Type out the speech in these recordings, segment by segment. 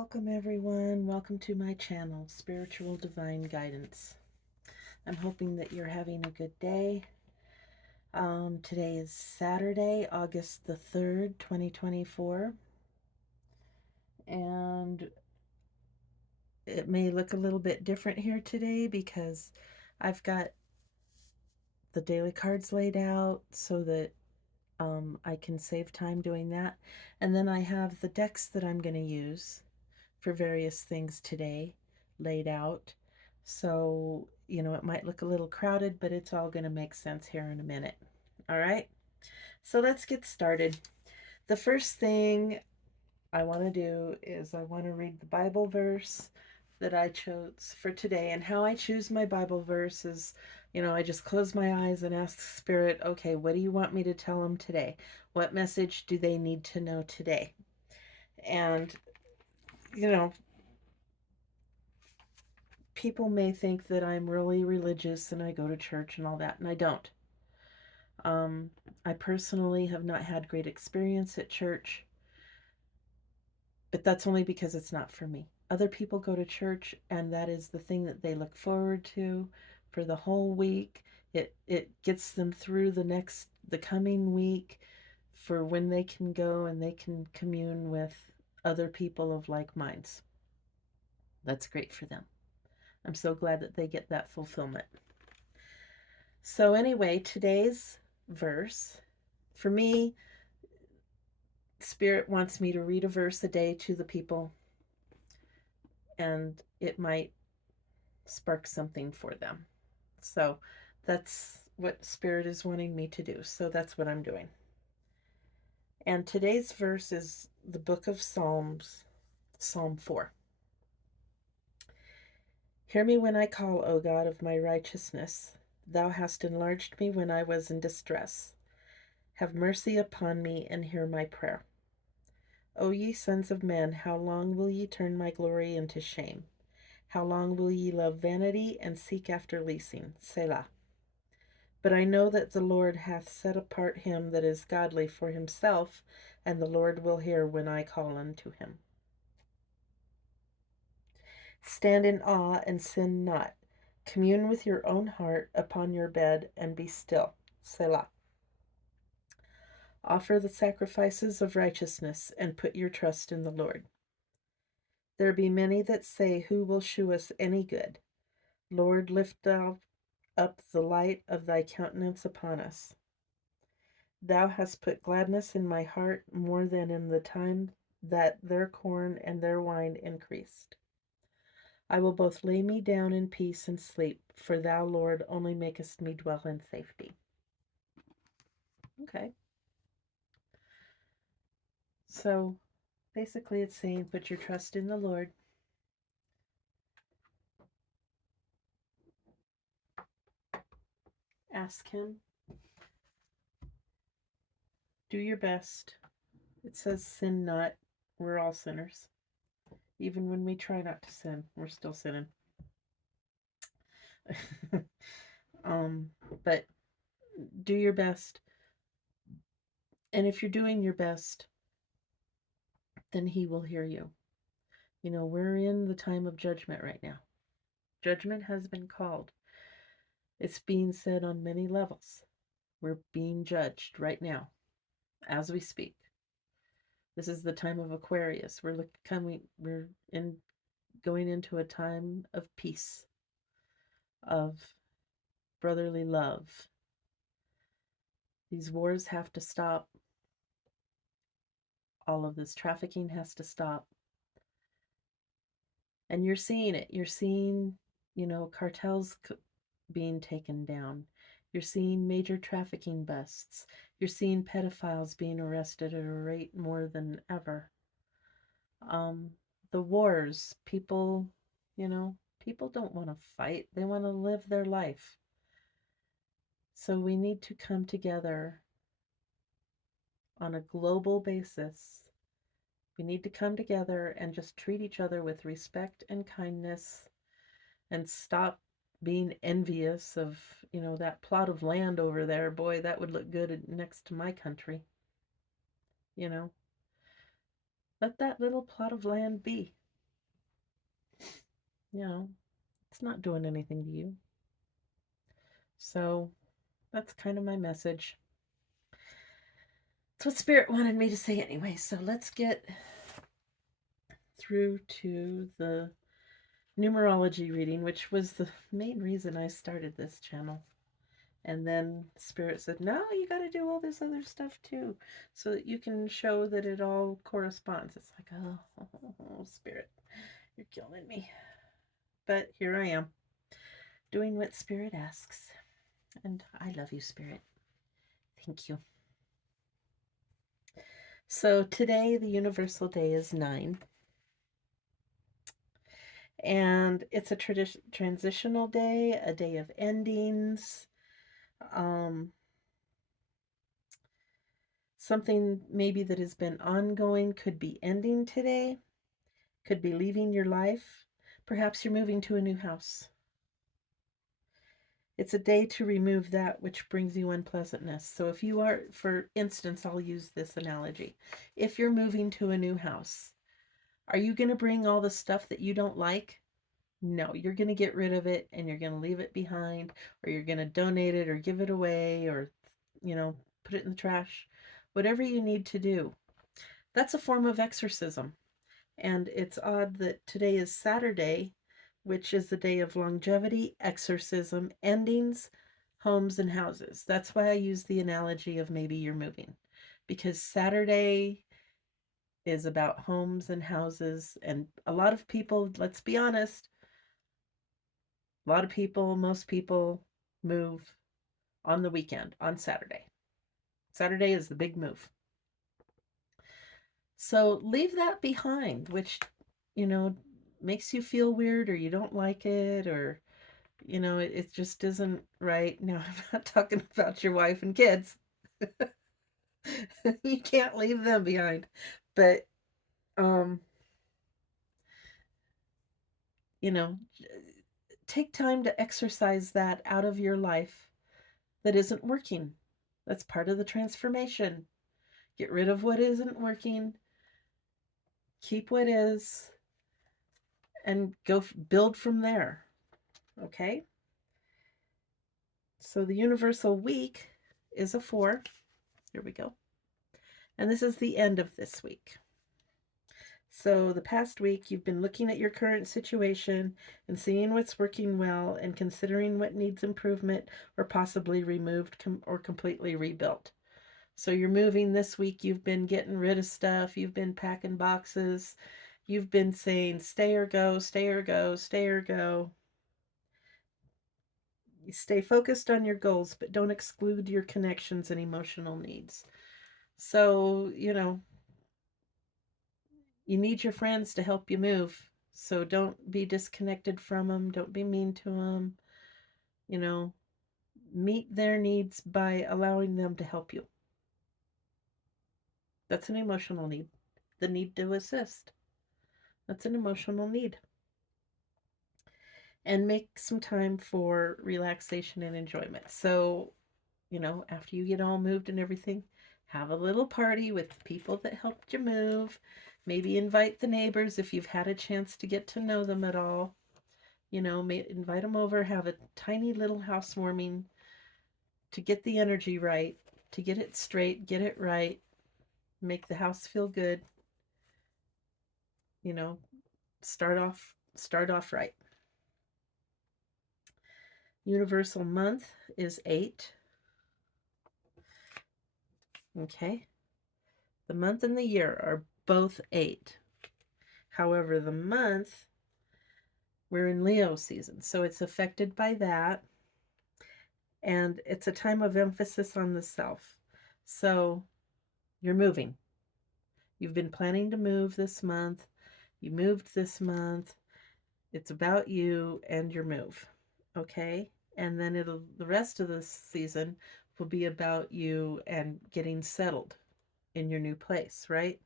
Welcome everyone. Welcome to my channel, Spiritual Divine Guidance. I'm hoping that you're having a good day. Today is Saturday, August the 3rd, 2024. And it may look a little bit different here today because I've got the daily cards laid out so that I can save time doing that. And then I have the decks that I'm going to use for various things today laid out. So, it might look a little crowded, but it's all going to make sense here in a minute. All right. So let's get started. The first thing I want to do is I want to read the Bible verse that I chose for today. And how I choose my Bible verse is, I just close my eyes and ask Spirit, okay, what do you want me to tell them today? What message do they need to know today? And, people may think that I'm really religious and I go to church and all that, and I don't. I personally have not had great experience at church, but that's only because it's not for me. Other people go to church, and that is the thing that they look forward to for the whole week. It gets them through the coming week for when they can go and they can commune with other people of like minds. That's great for them. I'm so glad that they get that fulfillment. So anyway, today's verse, for me, Spirit wants me to read a verse a day to the people, and it might spark something for them. So that's what Spirit is wanting me to do. So that's what I'm doing. And today's verse is the book of Psalms, Psalm 4. Hear me when I call, O God of my righteousness. Thou hast enlarged me when I was in distress. Have mercy upon me and hear my prayer. O ye sons of men, how long will ye turn my glory into shame? How long will ye love vanity and seek after leasing? Selah. But I know that the Lord hath set apart him that is godly for himself, and the Lord will hear when I call unto him. Stand in awe and sin not. Commune with your own heart upon your bed and be still. Selah. Offer the sacrifices of righteousness and put your trust in the Lord. There be many that say, who will shew us any good? Lord, lift thou up the light of thy countenance upon us. Thou hast put gladness in my heart more than in the time that their corn and their wine increased. I will both lay me down in peace and sleep, for thou, Lord, only makest me dwell in safety. Okay. So basically it's saying put your trust in the Lord. Ask him. Do your best. It says sin not. We're all sinners. Even when we try not to sin, we're still sinning. But do your best. And if you're doing your best, then he will hear you. We're in the time of judgment right now. Judgment has been called. It's being said on many levels. We're being judged right now as we speak. This is the time of Aquarius. We're going into a time of peace, of brotherly love. These wars have to stop. All of this trafficking has to stop. And you're seeing it. You're seeing, cartels being taken down. You're seeing major trafficking busts. You're seeing pedophiles being arrested at a rate more than ever. The wars, people don't want to fight. They want to live their life. So we need to come together on a global basis. We need to come together and just treat each other with respect and kindness and stop being envious of, that plot of land over there. Boy, that would look good next to my country. Let that little plot of land be. You know, it's not doing anything to you. So that's kind of my message. That's what Spirit wanted me to say anyway. So let's get through to the numerology reading, which was the main reason I started this channel. And then Spirit said, no, you got to do all this other stuff too, so that you can show that it all corresponds. It's like, oh, Spirit, you're killing me. But here I am, doing what Spirit asks. And I love you, Spirit. Thank you. So today, the universal day is 9. And it's a transitional day, a day of endings. Something maybe that has been ongoing could be ending today, could be leaving your life. Perhaps you're moving to a new house. It's a day to remove that which brings you unpleasantness. So if you are, for instance, I'll use this analogy. If you're moving to a new house, are you going to bring all the stuff that you don't like? No, you're going to get rid of it and you're going to leave it behind, or you're going to donate it or give it away, or, put it in the trash. Whatever you need to do. That's a form of exorcism. And it's odd that today is Saturday, which is the day of longevity, exorcism, endings, homes, and houses. That's why I use the analogy of maybe you're moving, because Saturday is about homes and houses. And a lot of people, let's be honest, a lot of people, most people move on the weekend, on Saturday. Saturday is the big move. So leave that behind, which, makes you feel weird, or you don't like it, or, it just isn't right. Now, I'm not talking about your wife and kids. You can't leave them behind. But, um, you know, take time to exercise that out of your life that isn't working. That's part of the transformation. Get rid of what isn't working, keep what is, and go build from there. Okay? So the universal week is a 4. Here we go. And this is the end of this week. So the past week, you've been looking at your current situation and seeing what's working well and considering what needs improvement or possibly removed or completely rebuilt. So you're moving this week. You've been getting rid of stuff. You've been packing boxes. You've been saying stay or go, stay or go, stay or go. You stay focused on your goals, but don't exclude your connections and emotional needs. So, you need your friends to help you move. So don't be disconnected from them. Don't be mean to them. You know, meet their needs by allowing them to help you. That's an emotional need. The need to assist. That's an emotional need. And make some time for relaxation and enjoyment. So, after you get all moved and everything, have a little party with people that helped you move. Maybe invite the neighbors if you've had a chance to get to know them at all. Invite them over, have a tiny little housewarming to get the energy right, to get it straight, get it right, make the house feel good. You know, start off right. Universal month is 8. Okay. The month and the year are both 8. However, the month, we're in Leo season, so it's affected by that. And it's a time of emphasis on the self. So you're moving. You've been planning to move this month. You moved this month. It's about you and your move. Okay? And then the rest of the season will be about you and getting settled in your new place, right?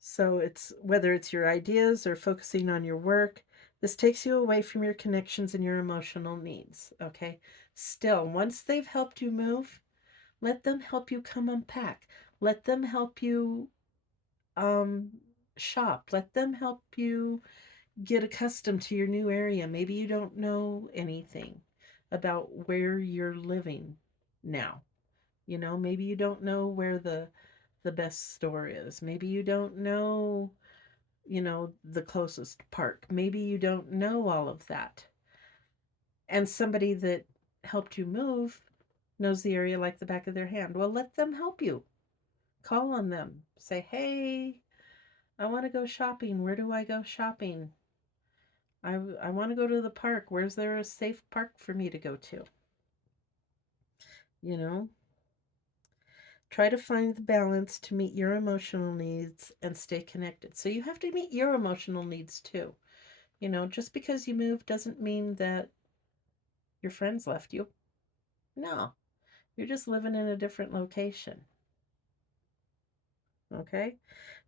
So it's whether it's your ideas or focusing on your work, this takes you away from your connections and your emotional needs. Okay? Still, once they've helped you move, let them help you come unpack. Let them help you um shop. Let them help you get accustomed to your new area. Maybe you don't know anything about where you're living now. You know, maybe you don't know where the best store is. Maybe you don't know, the closest park. Maybe you don't know all of that. And somebody that helped you move knows the area like the back of their hand. Well, let them help you. Call on them. Say, "Hey, I want to go shopping. Where do I go shopping? I want to go to the park. Where's there a safe park for me to go to?" You know, try to find the balance to meet your emotional needs and stay connected. So you have to meet your emotional needs too. Just because you move doesn't mean that your friends left you. No, you're just living in a different location. Okay?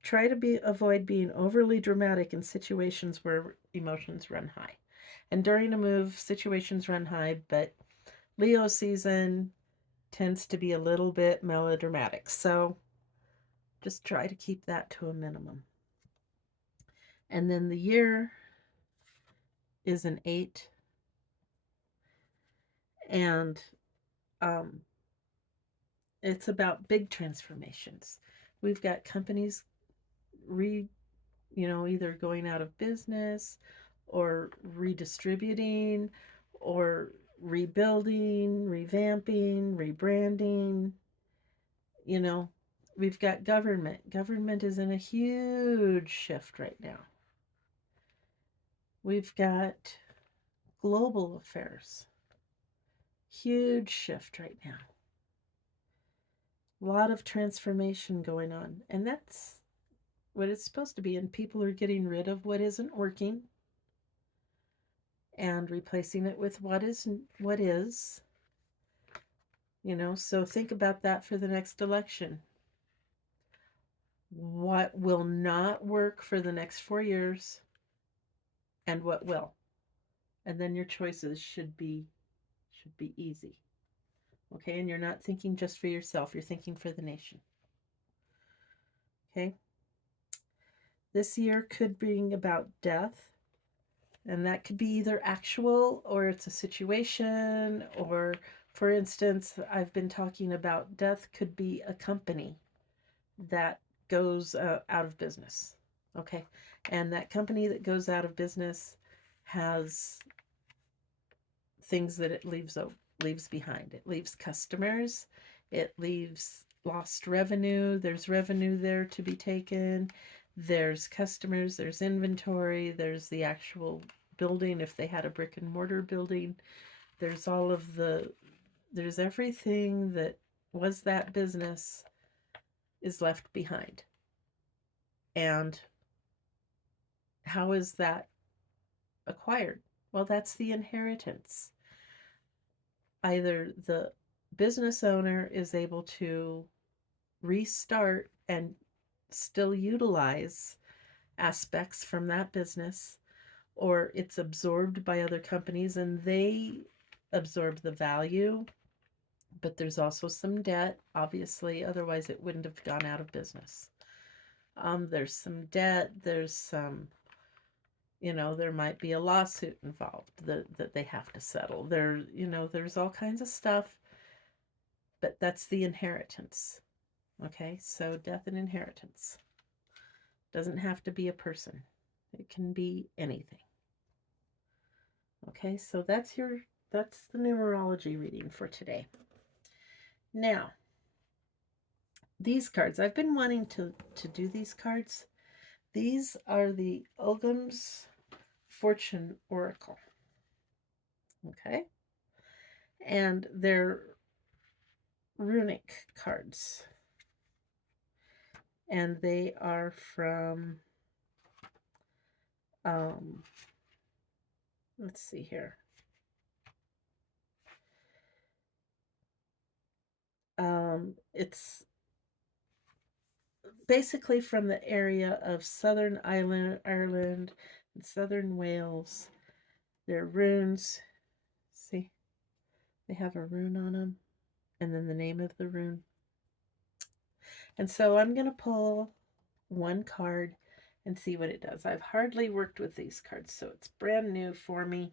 Try to avoid being overly dramatic in situations where emotions run high. And during a move, situations run high, but Leo season tends to be a little bit melodramatic. So just try to keep that to a minimum. And then the year is an 8, and um, it's about big transformations. We've got companies either going out of business or redistributing or rebuilding, revamping, rebranding. You know, we've got government. Government is in a huge shift right now. We've got global affairs. Huge shift right now. A lot of transformation going on. And that's what it's supposed to be. And people are getting rid of what isn't working and replacing it with what is. So think about that for the next election. What will not work for the next 4 years and what will? And then your choices should be easy. Okay? And you're not thinking just for yourself, you're thinking for the nation. Okay? This year could bring about death, and that could be either actual or it's a situation, or for instance, I've been talking about death could be a company that goes out of business. Okay. And that company that goes out of business has things that it leaves behind. It leaves customers, it leaves lost revenue. There's revenue there to be taken. There's customers, there's inventory, there's the actual building if they had a brick and mortar building. There's there's everything that was that business is left behind. And how is that acquired? Well, that's the inheritance. Either the business owner is able to restart and still utilize aspects from that business, or it's absorbed by other companies and they absorb the value, but there's also some debt, obviously, otherwise it wouldn't have gone out of business. There's some debt, there's some there might be a lawsuit involved that they have to settle. There's all kinds of stuff, but that's the inheritance. Okay, so death and inheritance doesn't have to be a person, it can be anything. Okay, so that's the numerology reading for today. Now, these cards, I've been wanting to do these cards. These are the Ogham's Fortune Oracle. Okay, and they're runic cards, and they are from let's see here, it's basically from the area of Southern Ireland and Southern Wales. They're runes. See, they have a rune on them, and then the name of the rune. And so I'm going to pull one card, and see what it does. I've hardly worked with these cards, so it's brand new for me.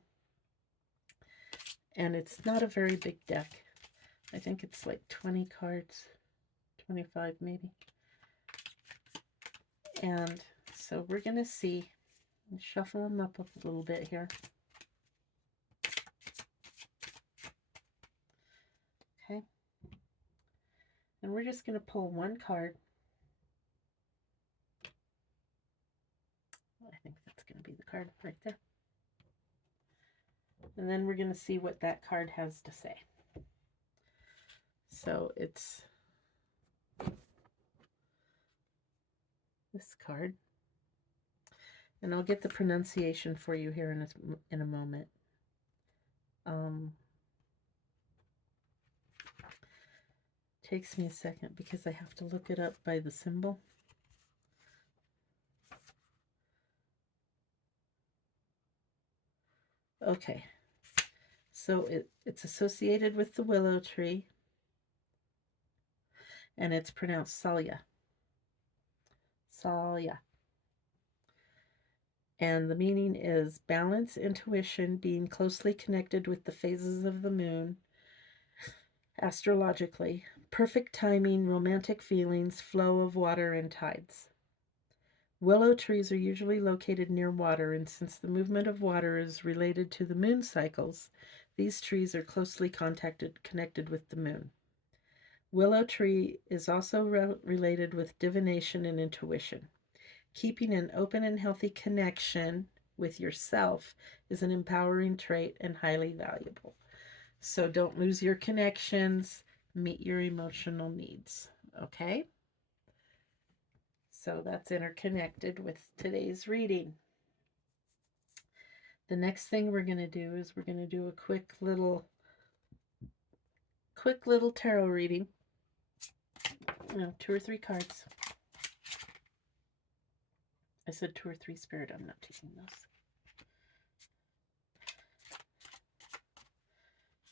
And it's not a very big deck. I think it's like 20 cards, 25 maybe. And so we're going to see, shuffle them up a little bit here. Okay. And we're just going to pull one card. I think that's going to be the card right there. And then we're going to see what that card has to say. So it's this card. And I'll get the pronunciation for you here in a moment. Takes me a second because I have to look it up by the symbol. Okay, so it's associated with the willow tree, and it's pronounced Salya. Salya. And the meaning is balance, intuition, being closely connected with the phases of the moon, astrologically, perfect timing, romantic feelings, flow of water and tides. Willow trees are usually located near water, and since the movement of water is related to the moon cycles, these trees are closely connected with the moon. Willow tree is also related with divination and intuition. Keeping an open and healthy connection with yourself is an empowering trait and highly valuable. So don't lose your connections, meet your emotional needs, okay? So that's interconnected with today's reading. The next thing we're going to do is we're going to do a quick little tarot reading. 2 or 3 cards. I said 2 or 3 spirit. I'm not taking those.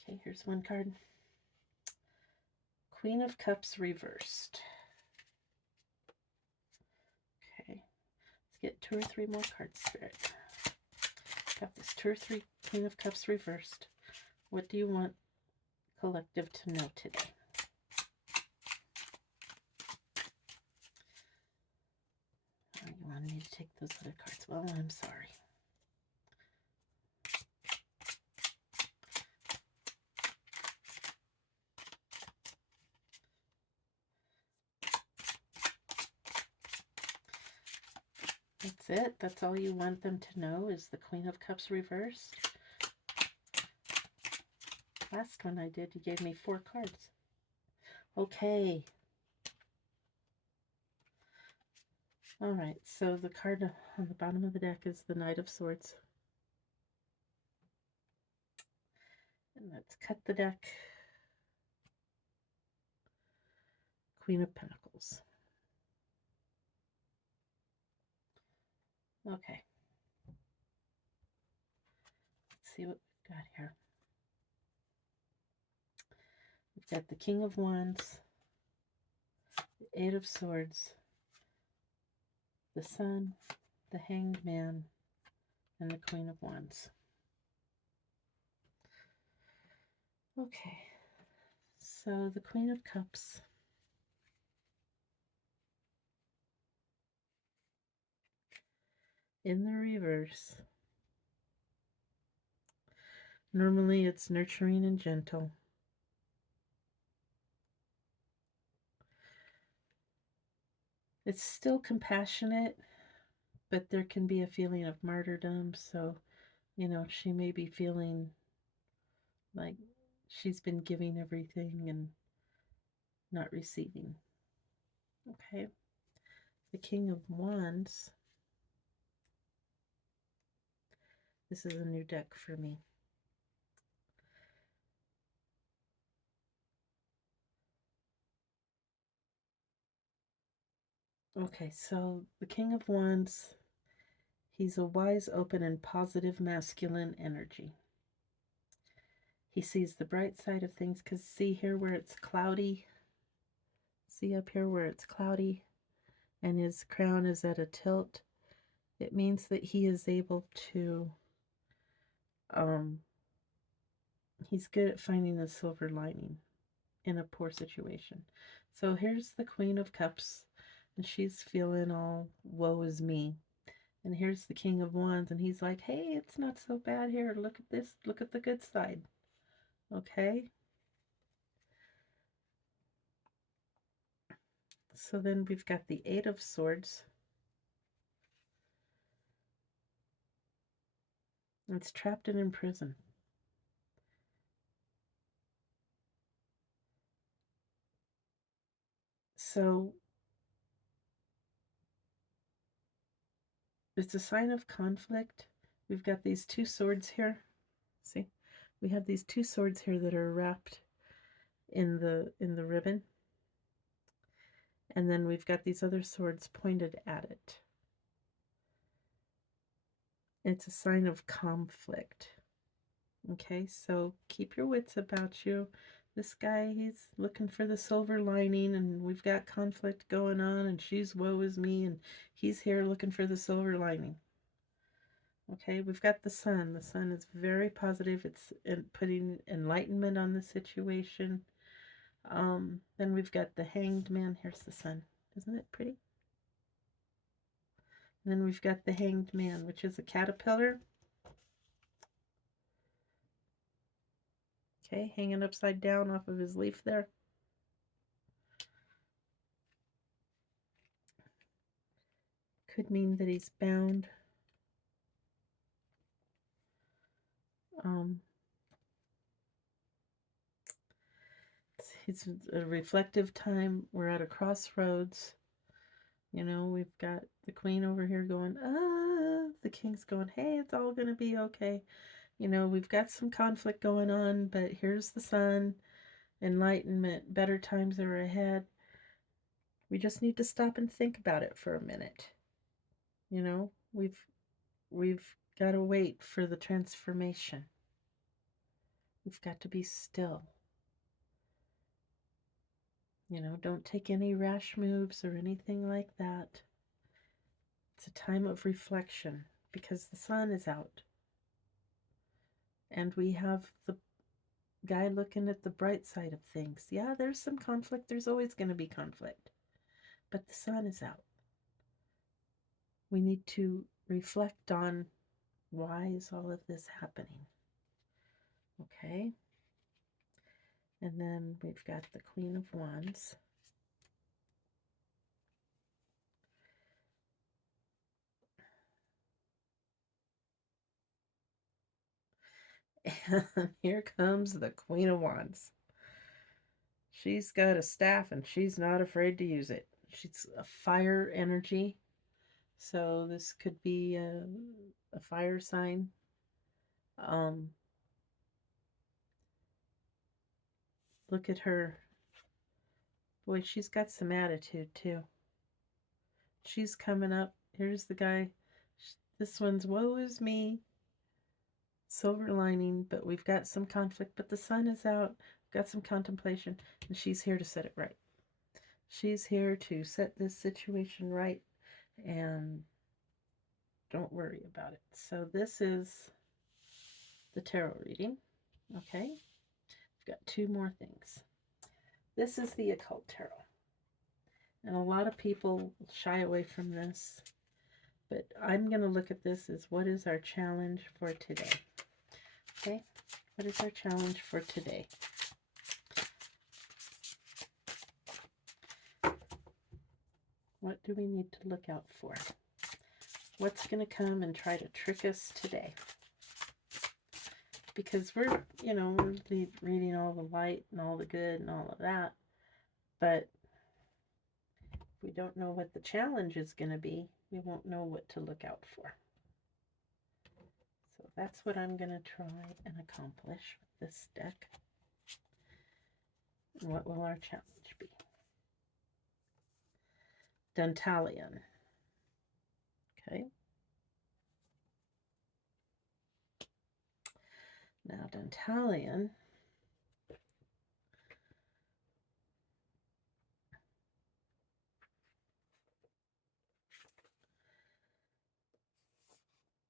Okay, here's one card. Queen of Cups reversed. Okay, let's get 2 or 3 more cards, Spirit. Got this 2 or 3 Queen of Cups reversed. What do you want collective to know today? Oh, you wanted me to take those other cards. Well, I'm sorry. That's it? That's all you want them to know is the Queen of Cups reversed? Last one I did, you gave me 4 cards. Okay. All right, so the card on the bottom of the deck is the Knight of Swords. And let's cut the deck. Queen of Pentacles. Okay. Let's see what we've got here. We've got the King of Wands, the 8 of Swords, the Sun, the Hanged Man, and the Queen of Wands. Okay, so the Queen of Cups. In the reverse. Normally it's nurturing and gentle. It's still compassionate, but there can be a feeling of martyrdom. So, she may be feeling like she's been giving everything and not receiving. Okay. The King of Wands. This is a new deck for me. Okay, so the King of Wands, he's a wise, open, and positive masculine energy. He sees the bright side of things, because see here where it's cloudy? See up here where it's cloudy? And his crown is at a tilt. It means that he is able to, um, he's good at finding the silver lining in a poor situation. So here's the Queen of Cups, and she's feeling all woe is me. And here's the King of Wands, and he's like, hey, it's not so bad here. Look at this. Look at the good side. Okay? So then we've got the Eight of Swords. It's trapped and in prison. So it's a sign of conflict. We've got these two swords here. See? We have these two swords here that are wrapped in the ribbon. And then we've got these other swords pointed at it. It's a sign of conflict. Okay, so keep your wits about you. This guy, he's looking for the silver lining, and we've got conflict going on, and she's woe is me, and he's here looking for the silver lining. Okay, we've got the sun. The sun is very positive. It's putting enlightenment on the situation. Then we've got the hanged man. Here's the sun. Isn't it pretty? And then we've got the hanged man, which is a caterpillar. Okay, hanging upside down off of his leaf there. Could mean that he's bound. It's a reflective time. We're at a crossroads. You know, we've got the queen over here going, the king's going, hey, it's all going to be okay. You know, we've got some conflict going on, but here's the sun, enlightenment, better times are ahead. We just need to stop and think about it for a minute. You know, we've got to wait for the transformation. We've got to be still. You know, don't take any rash moves or anything like that. It's a time of reflection because the sun is out. And we have the guy looking at the bright side of things. Yeah, there's some conflict. There's always going to be conflict. But the sun is out. We need to reflect on why is all of this happening. Okay? And then we've got the Queen of Wands. And here comes the Queen of Wands. She's got a staff and she's not afraid to use it. She's a fire energy. So this could be a fire sign. Look at her. Boy, she's got some attitude too. She's coming up. Here's the guy. This one's woe is me. Silver lining, but we've got some conflict, but the sun is out. We've got some contemplation, and she's here to set it right. She's here to set this situation right, and don't worry about it. So this is the tarot reading. Okay, we've got two more things. This is the Occult Tarot. And a lot of people shy away from this, but I'm going to look at this as what is our challenge for today. Okay, what is our challenge for today? What do we need to look out for? What's going to come and try to trick us today? Because we're, you know, we're reading all the light and all the good and all of that, but if we don't know what the challenge is going to be, we won't know what to look out for. So that's what I'm going to try and accomplish with this deck. And what will our challenge be? Dantalion. Okay. Now Dantalion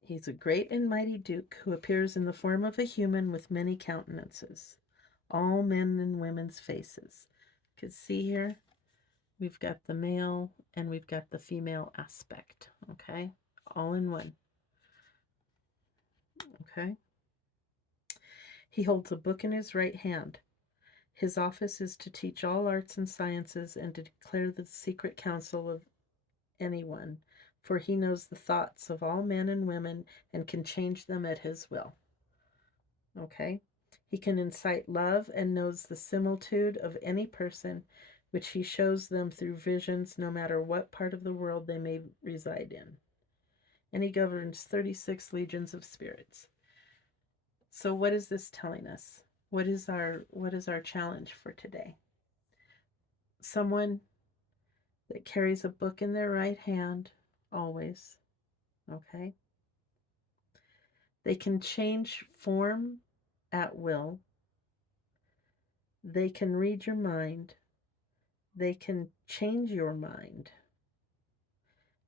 He's a great and mighty duke who appears in the form of a human with many countenances, all men and women's faces. You can see here, we've got the male and we've got the female aspect, okay? All in one, okay? He holds a book in his right hand. His office is to teach all arts and sciences and to declare the secret counsel of anyone, for he knows the thoughts of all men and women and can change them at his will. Okay? He can incite love and knows the similitude of any person, which he shows them through visions, no matter what part of the world they may reside in. And he governs 36 legions of spirits. So what is this telling us? What is our challenge for today? Someone that carries a book in their right hand always, okay? They can change form at will. They can read your mind. They can change your mind.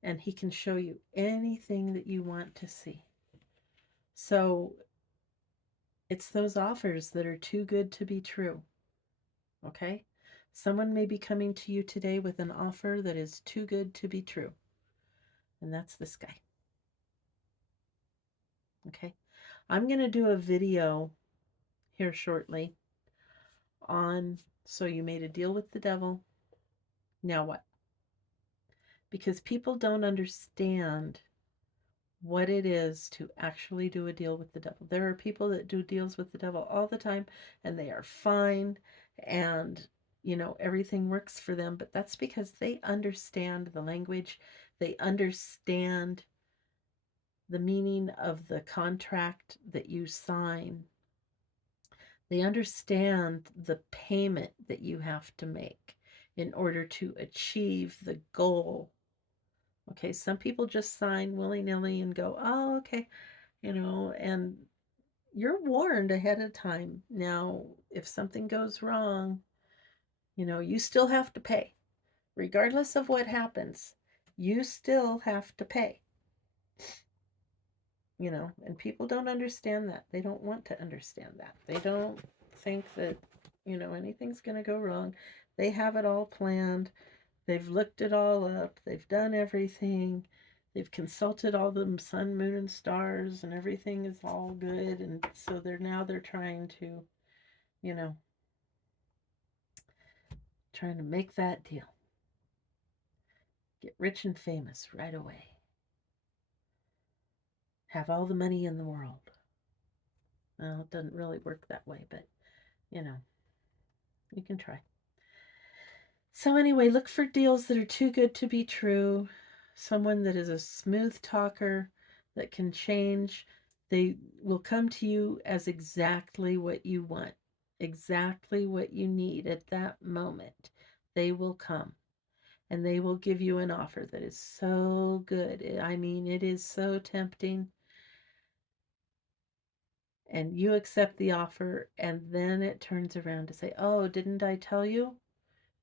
And he can show you anything that you want to see. So it's those offers that are too good to be true. Okay? Someone may be coming to you today with an offer that is too good to be true. And that's this guy. Okay? I'm going to do a video here shortly on so you made a deal with the devil. Now what? Because people don't understand what it is to actually do a deal with the devil. There are people that do deals with the devil all the time and they are fine and everything works for them, but that's because they understand the language. They understand the meaning of the contract that you sign. They understand the payment that you have to make in order to achieve the goal. Okay, some people just sign willy-nilly and go, oh, okay, and you're warned ahead of time. Now, if something goes wrong, you still have to pay. Regardless of what happens, you still have to pay. And people don't understand that. They don't want to understand that. They don't think that, anything's going to go wrong. They have it all planned. They've looked it all up. They've done everything. They've consulted all the sun, moon, and stars, and everything is all good. And so they're trying to, trying to make that deal. Get rich and famous right away. Have all the money in the world. Well, it doesn't really work that way, but, you can try. So anyway, look for deals that are too good to be true. Someone that is a smooth talker, that can change. They will come to you as exactly what you want, exactly what you need at that moment. They will come and they will give you an offer that is so good. I mean, it is so tempting. And you accept the offer, and then it turns around to say, oh, didn't I tell you?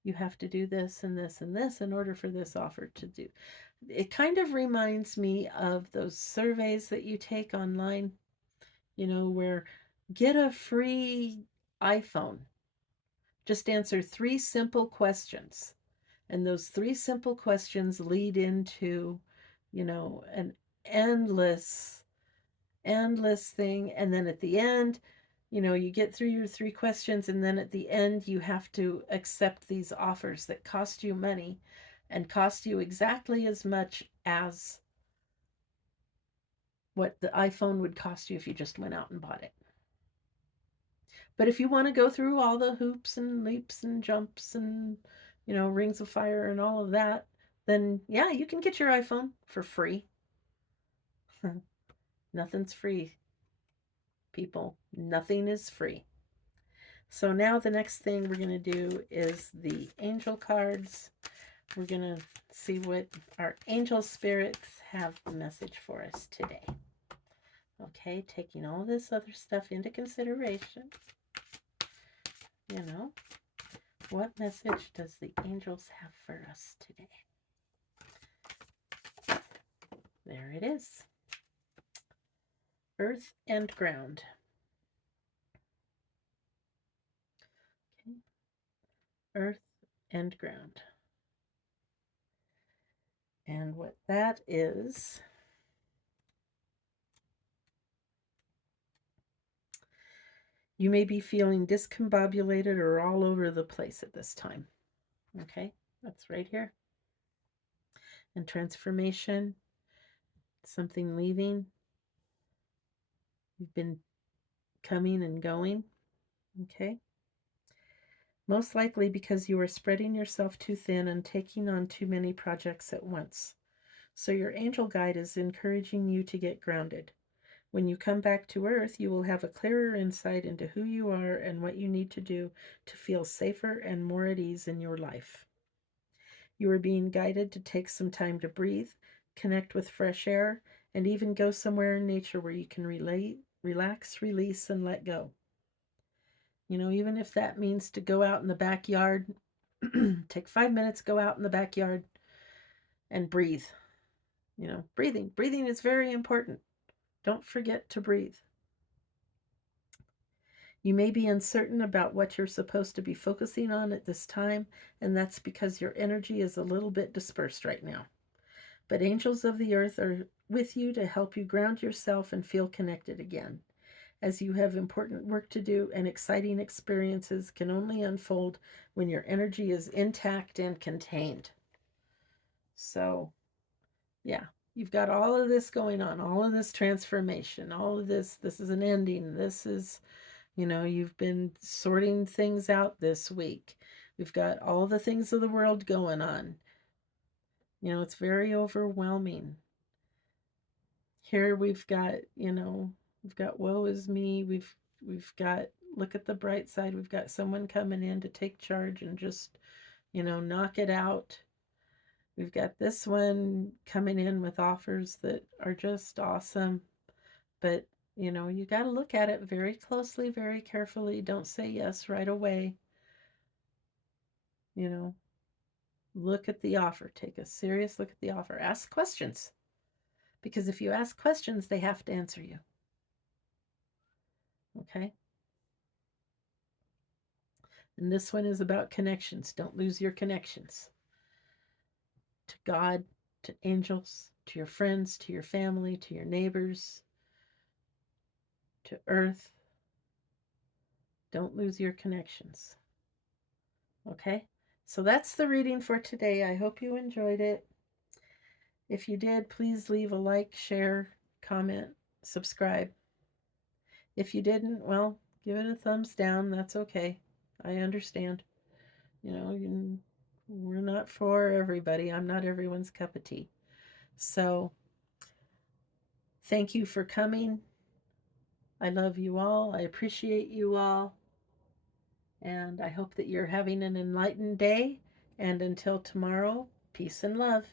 You have to do this and this and this in order for this offer to do. It kind of reminds me of those surveys that you take online, where get a free iPhone. Just answer 3 simple questions. And those 3 simple questions lead into, an endless thing. And then at the end, you get through your 3 questions, and then at the end, you have to accept these offers that cost you money and cost you exactly as much as what the iPhone would cost you if you just went out and bought it. But if you want to go through all the hoops and leaps and jumps and, rings of fire and all of that, then yeah, you can get your iPhone for free. Nothing's free, people. Nothing is free. So now the next thing we're going to do is the angel cards. We're going to see what our angel spirits have the message for us today. Okay, taking all this other stuff into consideration. What message does the angels have for us today? There it is. Earth and ground. Okay. Earth and ground. And what that is, you may be feeling discombobulated or all over the place at this time. Okay, that's right here. And transformation, something leaving. You've been coming and going. Okay. Most likely because you are spreading yourself too thin and taking on too many projects at once. So your angel guide is encouraging you to get grounded. When you come back to Earth, you will have a clearer insight into who you are and what you need to do to feel safer and more at ease in your life. You are being guided to take some time to breathe, connect with fresh air, and even go somewhere in nature where you can relax, release, and let go. Even if that means to go out in the backyard, take 5 minutes, go out in the backyard and breathe. Breathing is very important. Don't forget to breathe. You may be uncertain about what you're supposed to be focusing on at this time, and that's because your energy is a little bit dispersed right now. But angels of the earth are with you to help you ground yourself and feel connected again, as you have important work to do and exciting experiences can only unfold when your energy is intact and contained. So, yeah, you've got all of this going on, all of this transformation, all of this. This is an ending. This is, you've been sorting things out this week. We've got all the things of the world going on. It's very overwhelming. Here we've got woe is me. We've got look at the bright side. We've got someone coming in to take charge and just, knock it out. We've got this one coming in with offers that are just awesome. But, you got to look at it very closely, very carefully. Don't say yes right away. Look at the offer. Take a serious look at the offer. Ask questions. Because if you ask questions, they have to answer you. Okay? And this one is about connections. Don't lose your connections to God, to angels, to your friends, to your family, to your neighbors, to earth. Don't lose your connections. Okay? So that's the reading for today. I hope you enjoyed it. If you did, please leave a like, share, comment, subscribe. If you didn't, well, give it a thumbs down. That's okay. I understand. We're not for everybody. I'm not everyone's cup of tea. So, thank you for coming. I love you all. I appreciate you all. And I hope that you're having an enlightened day. And until tomorrow, peace and love.